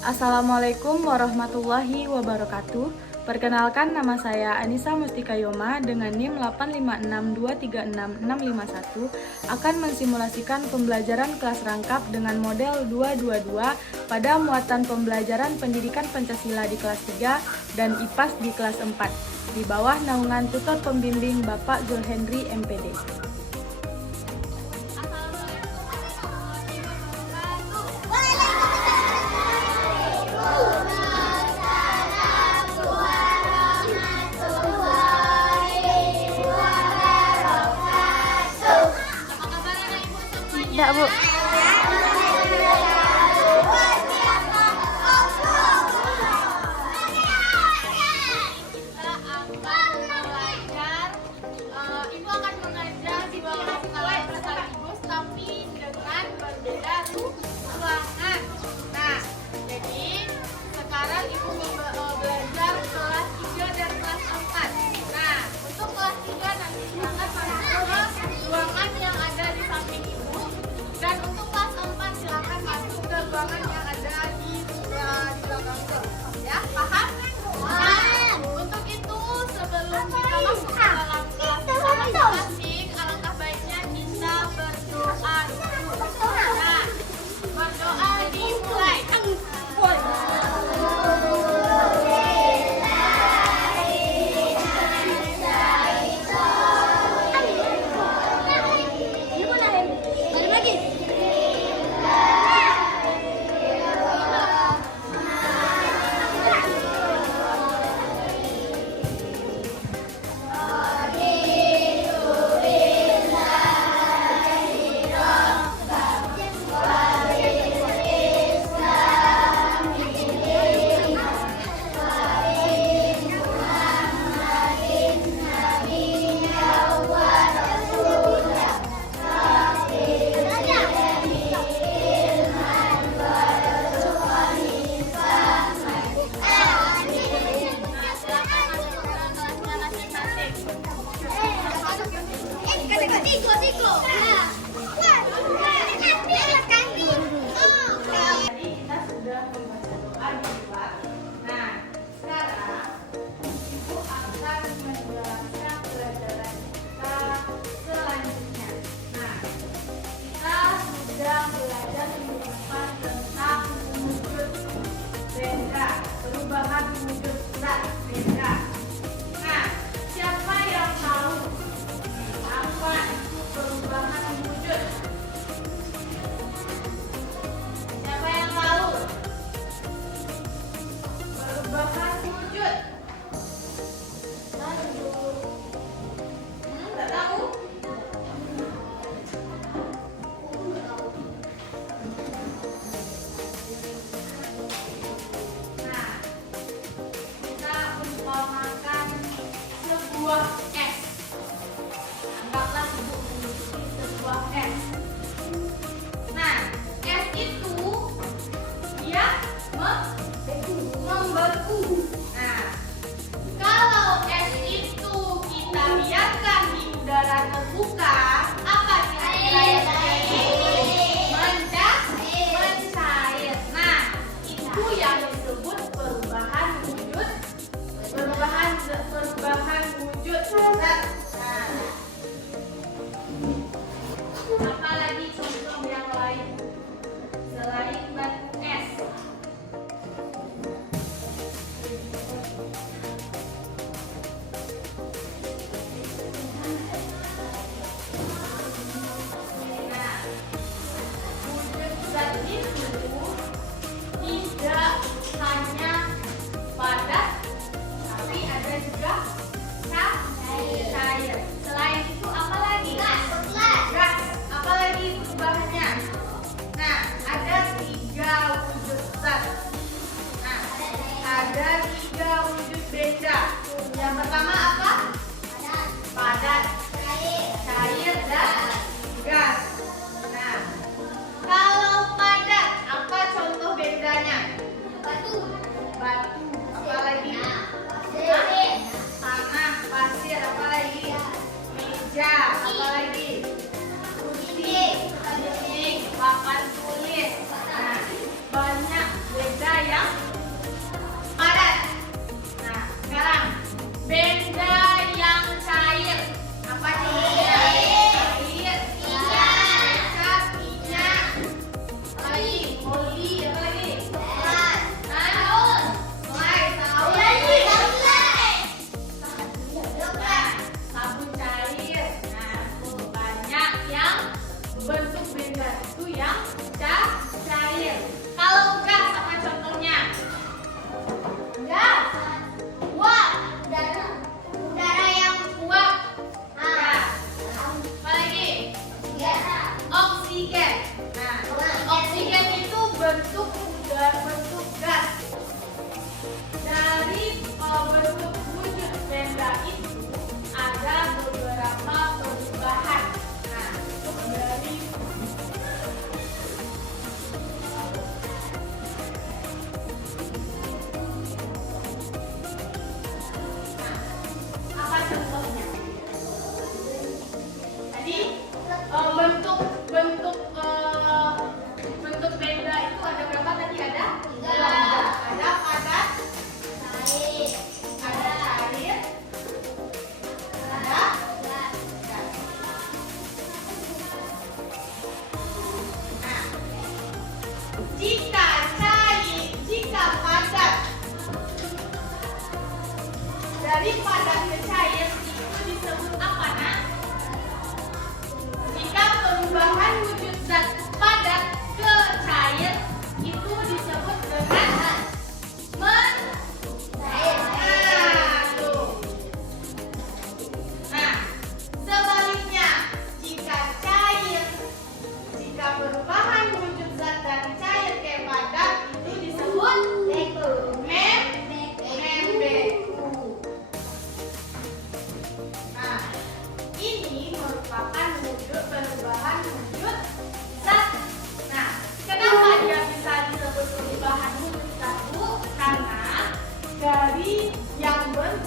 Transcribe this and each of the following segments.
Assalamualaikum warahmatullahi wabarakatuh. Perkenalkan, nama saya Anissa Mustika Yoma dengan NIM 856236651 akan mensimulasikan pembelajaran kelas rangkap dengan model 222 pada muatan pembelajaran pendidikan Pancasila di kelas 3 dan IPAS di kelas 4 di bawah naungan tutor pembimbing Bapak Zulhendri MPD. Enggak, Bu. Ibu akan mengajar di bawah skala sekaligus tapi dengan berbeda ruangan. Nah, jadi sekarang Ibu belajar kelas 3 dan kelas 4. Nah, untuk kelas 3 nanti silakan masuk ke ruangan yang ada di samping Ibu. Dan untuk kelas 4 silakan masuk ke ruangan yang ada di belakang Ibu. Ya, paham? Nah, untuk itu sebelum kita masuk ke dalam kelas masing-masing, alangkah baiknya kita berdoa dulu. Nah, berdoa dimulai. Perubahan wujud zat benda. Nah, siapa yang tahu apa itu perubahan wujud? Siapa yang tahu? Perubahan wujud. Nggak tahu? Sebuah es. Anggaplah Ibu memiliki sebuah es. Nah, es itu dia membeku. Nah, kalau es itu kita biarkan di udara terbuka, apa kira-kira yang terjadi? Mencair. Nah, itu yang disebut perubahan wujud. Perubahan wujud zat. Nah, apa lagi contoh yang lain selain batu es? Nah, wujud zat itu tidak hanya padat, tapi ada juga cair. Selain itu apa lagi? Gas. Apa lagi perubahannya? Nah, ada 3 wujud zat. Nah, ada 3 wujud benda. Yang pertama apa? Padat, cair, dan gas. Nah, kalau padat, apa contoh bendanya? Batu. Apa lagi? Tanah, pasir, apa lagi? Meja, apa lagi? Kursi, papan tulis. Nah, banyak beda ya.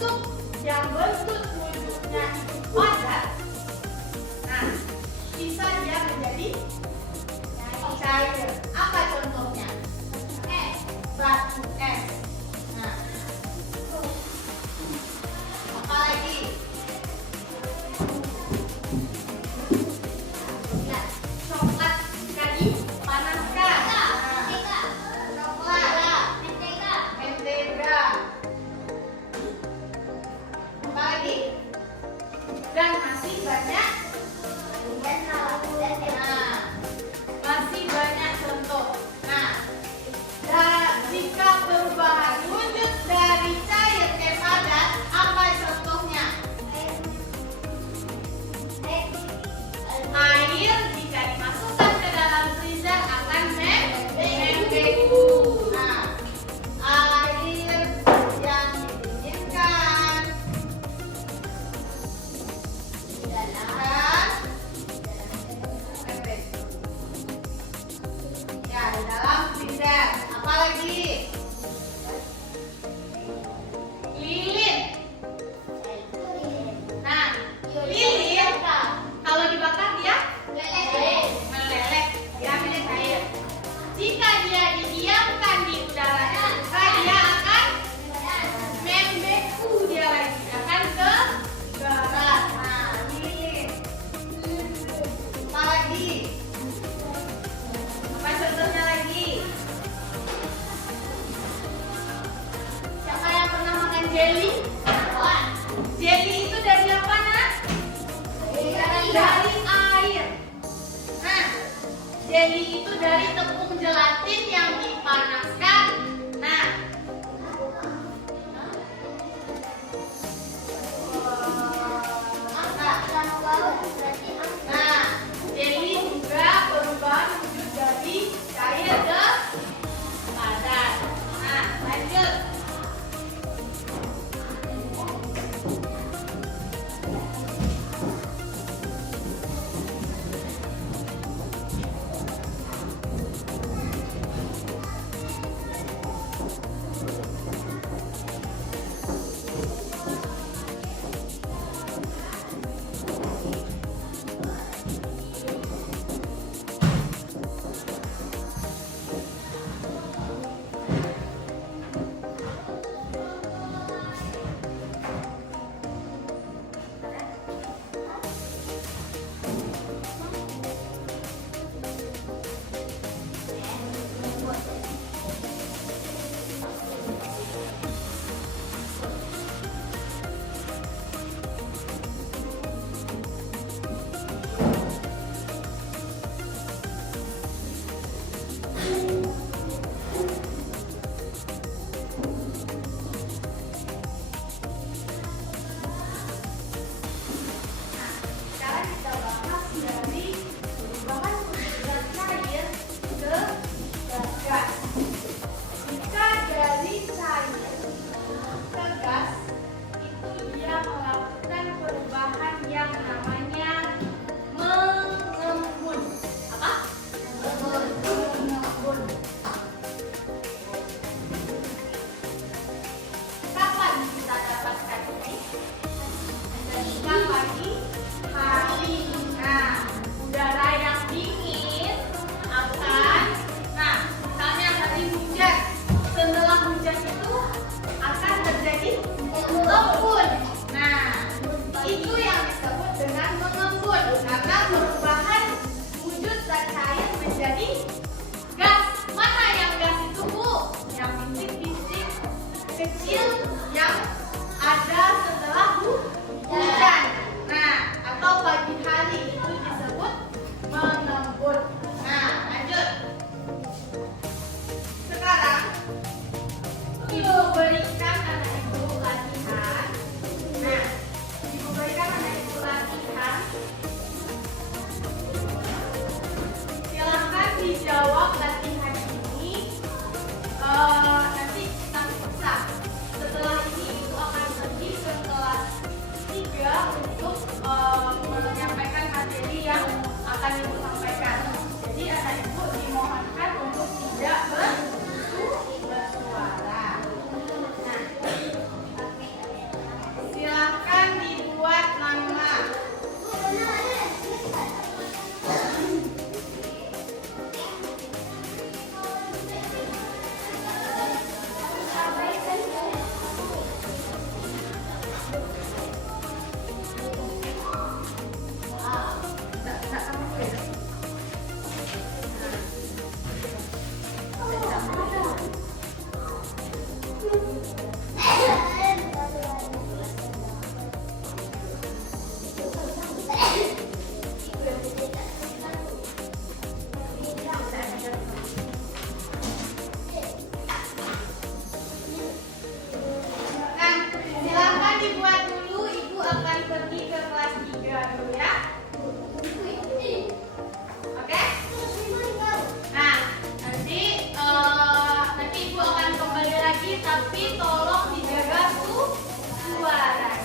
bentuk yang bentuk wujudnya itu padat, nah bisa dia menjadi cair. Apa contohnya? Batu es. Nah, apa lagi? Coklat jika dipanaskan. Coklat, mentega. Apa lagi? Dan masih banyak. Nah, masih banyak contoh. Nah, jika perubahan wujud dari cair ke padat, apa contohnya? Air jika dimasukkan ke dalam freezer akan membeku. Nah, air yang didinginkan akan membeku. Ya, di dalam freezer. Apa lagi? Lilin. Nah, lilin kalau dibakar dia meleleh, dia menjadi cair. Jika dia didiamkan di udara terbuka, dia akan membeku, dia lagi akan ke garas. Nah, lilin. Apa lagi? Apa contohnya lagi? Siapa yang pernah makan jelly? Jelly itu dari apa, Nak? Dari air. Nah, jelly itu dari tepung gelatin yang dipanaskan. Nah, jelly juga perubahan wujud dari cair ke padat. Nah, lanjut. tapi tolong dijaga suaranya.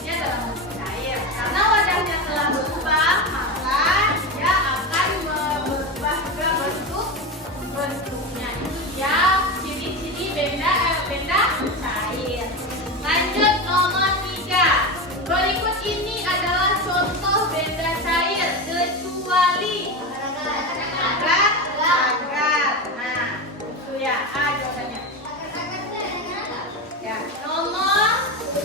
Dia dalam bentuk cair. Karena wadahnya telah berubah, maka dia akan berubah juga bentuknya. Itu dia ciri-ciri benda cair. Lanjut nomor 3. Berikut ini adalah contoh benda cair kecuali agar. Nah, itu ya A jawabannya. Ya, nomor 4.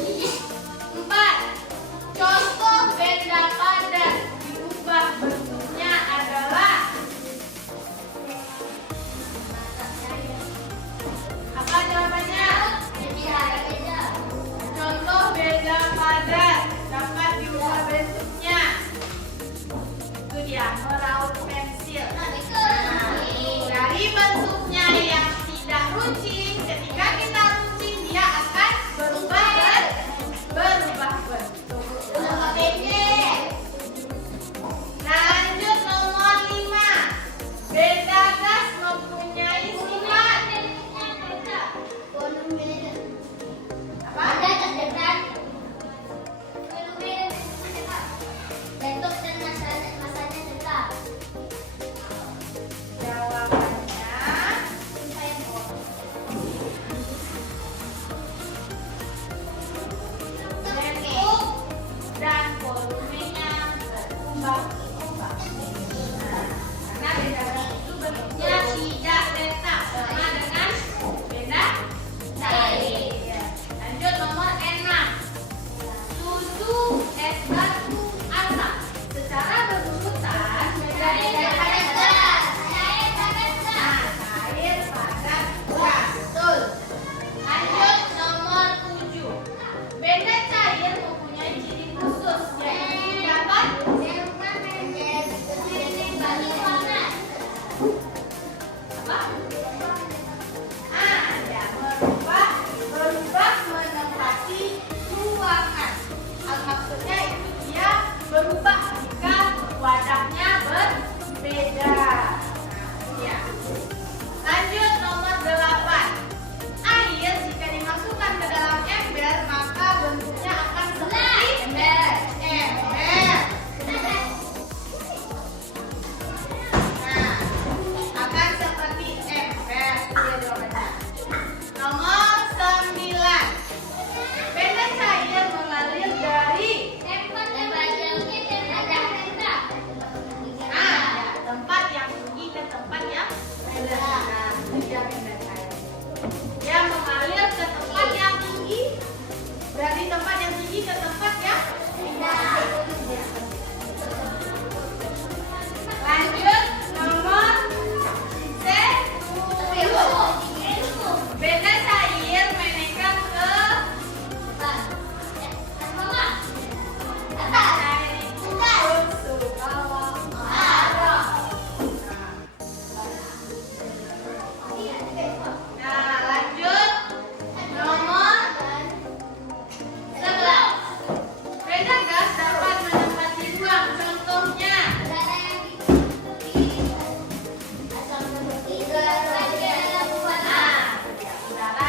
Contoh benda padat diubah bentuknya adalah apa jawabannya? Contoh benda padat dapat diubah bentuknya. Itu dia, meraut pensil. Dari bentuknya yang tidak runcing, ketika kita runcing dia akan berubah bentuk. Lanjut nomor 5. Benda gas mempunyai sifat bentuk dan volumenya berubah-ubah. Karena benda gas itu bentuknya tidak tetap sama dengan benda cair. Lanjut nomor 6. Susu, es batu, asam secara berurutan menjadi cair padat gas. Betul. Lanjut nomor 7. Benda cair mempunyai ciri khusus yaitu dapat berubah menempati ruangan. Maksudnya itu dia berubah jika wadahnya berbeda. Ya. Lanjut nomor 8. Air jika dimasukkan ke dalam ember maka bentuknya akan seperti ember. Nah, akan seperti ember. Dia jawabannya. Nomor 9. Benda cair mengalir dari tempat yang tinggi ke tempat yang rendah. Nah, itu dia benda cair. Dia mengalir ke tempat yang tinggi, dari tempat yang tinggi ke tempat yang rendah. Lanjut nomor 10. Benda cair menengah ke cair itu busuk bawah arah. Nah, lanjut nomor 11. Benda gas dapat menempati ruang. Contohnya udara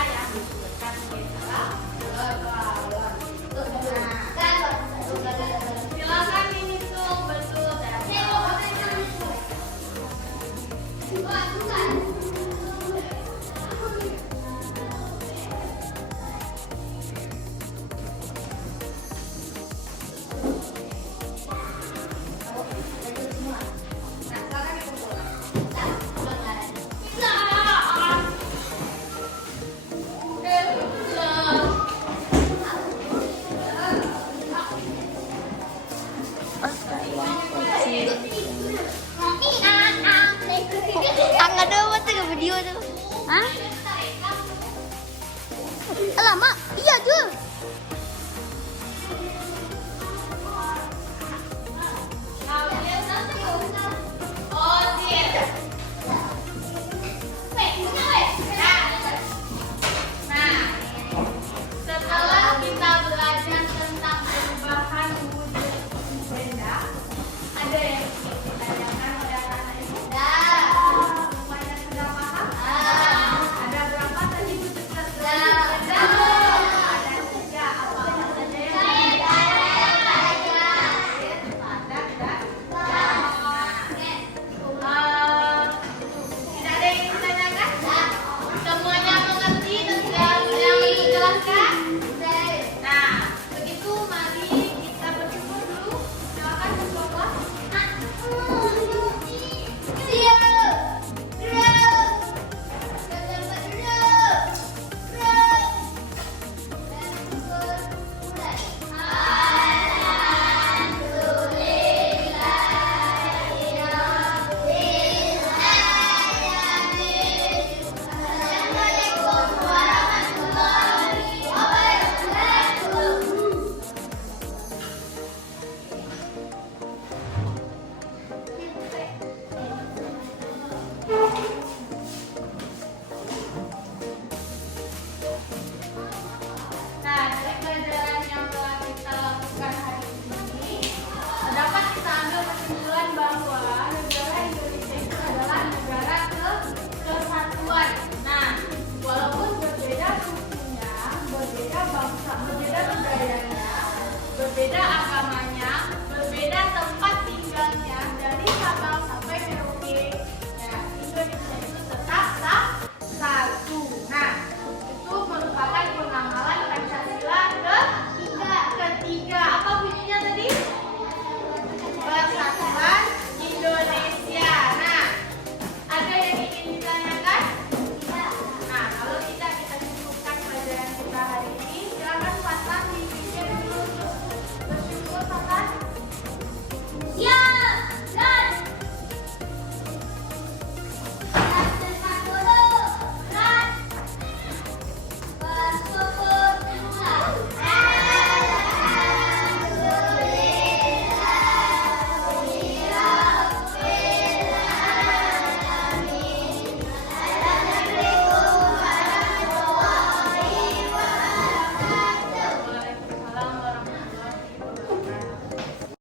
yang diberikan ke dalam balon. Silakan dihitung betul dan Nggak ada waktu ke video tuh. Hah? Alamak, iya tuh. Setelah kita belajar tentang perubahan wujud benda, ada yang ingin ditanyakan oleh anak-anak ibu? Semuanya sudah paham? Ada berapa tadi wujud benda? Ada 3. hari ini. Silakan pasang